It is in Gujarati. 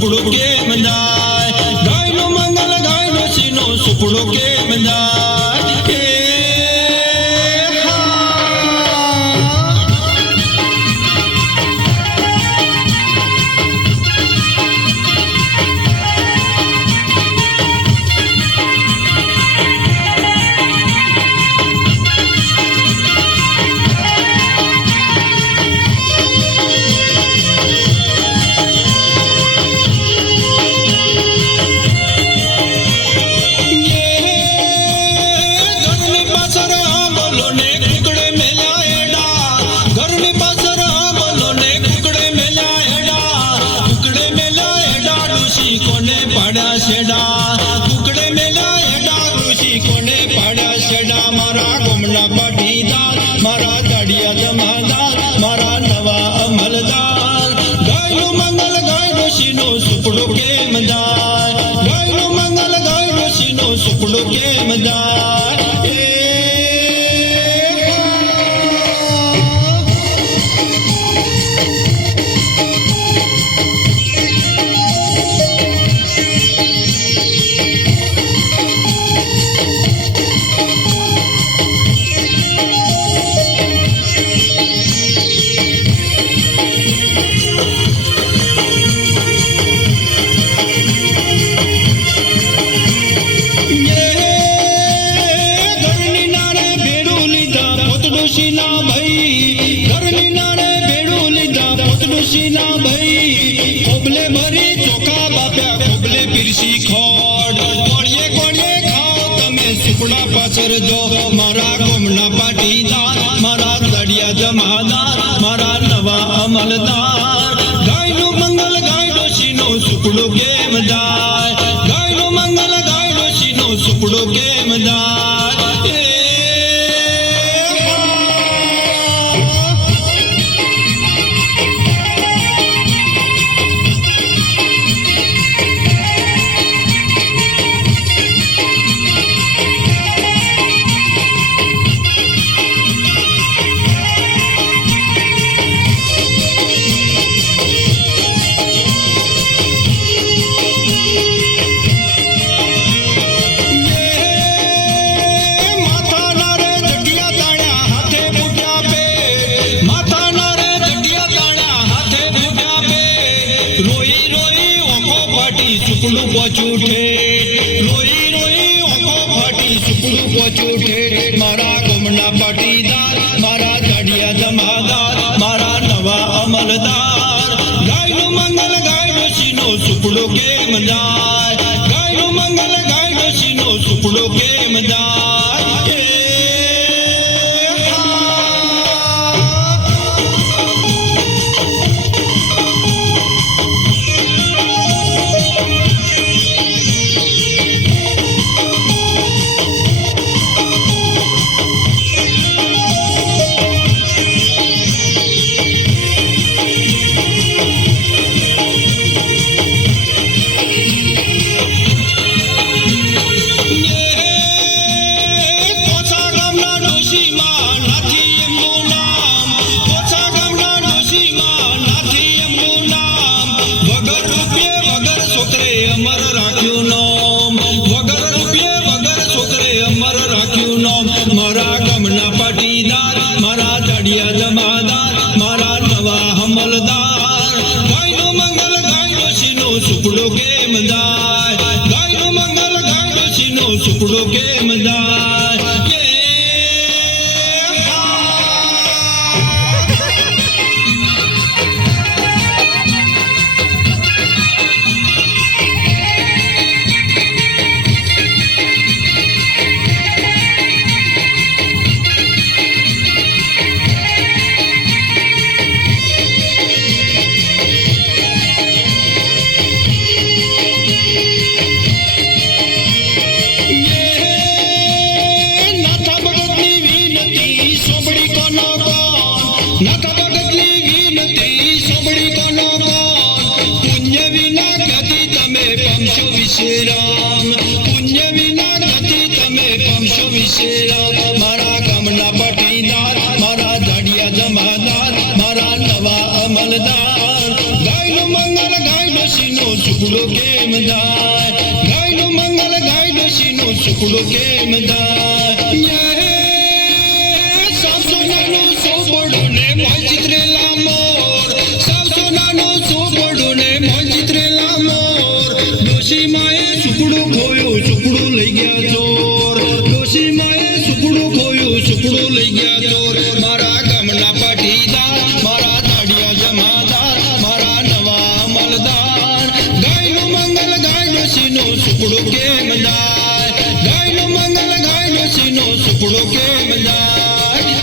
સુપડો કેમ જાય, ગાયનું મંગલ ગાય ડોશીનો સુપડો કેમ જાય. કોને પાડ્યા છેડા, કુકડે મેલા એડા ઋષિ કોને પાડ્યા છેડા. મારા ગોમના પાટીદાર, મારા દાડિયા જમાદાર, મારા નવા અમલદાર. ગાયનું મંગલ ગાય ઋષિનો સુપડો કેમ જાય, ગાયનું મંગલ ગાય ઋષિનો સુપડો કેમ જાય. કોબલે ભરી ચોખા બાપ્યા, કોબલે પીરસી ખોડ. કોળીએ કોળીએ ખાઓ તમે સુપડા પાછળ જો. મારા ગોમના પાટીદાર, મારા દાડિયા જમાદાર, મારા નવા અમલદાર. ગાયનું મંગલ ગાય ડોશીનો સુપડો કેમ જાય, ગાયનું મંગલ ગાય ડોશીનો સુપડો કેમ જાય. સુપડું પહોંચ્યું ઠેઠ, રોઈ રોઈ ઓખો ફાટી સુપડું પહોંચ્યું ઠેઠ. મારા ગોમના પાટીદાર, મારા દાડિયા જમાદાર, મારા નવા અમલદાર. ગાયનું મંગલ ગાય ડોશીનો સુપડો કેમ જાય, ગાયનું મંગલ ગાય ડોશીનો સુપડો કેમ જાય. અમર રાખ્યું નામ, વગર રૂપિયે વગર છોકરે અમર રાખ્યું નામ. મારા ગામના પાટીદાર, મારા દાડિયા જમાદાર, મારા નવા અમલદાર. ગાયનું મંગલ ગાય ડોશીનો સુપડો કેમ જાય, ગાયનું મંગલ ગાય ડોશીનો સુપડો કેમ જાય. પુણ્ય વિના ગતિ તમે પામશો વિશેરામ. મારા ગામના પાટીદાર, મારા દાડિયા જમાદાર, મારા નવા અમલદાર. ગાયનું મંગલ ગાય ડોશીનો સુકડો કેમ જાય ગાયનું મંગલ ગાય ડોશીનો સુકડો કેમ જાય સાસોનાનું સોબડું ને મોય ચિત્રેલા મોર સાસોનાનું સોબડું ને મોય ચિત્રેલા મોર ડોશી માએ સુકડું ખોયું સુકડું લઈ ગયા ચોર ડોશી માએ સુકડું ખોયું સુકડું લઈ ગયા ચોર મારા ગામના પાટીદાર મારા દાડિયા જમાદાર મારા નવા મલદાર ગાયનું મંગલ ગાય ડોશીનો સુકડો કેમ જાય ગાયનું મંગલ ગાય ડોશીનો સુકડો કેમ જાય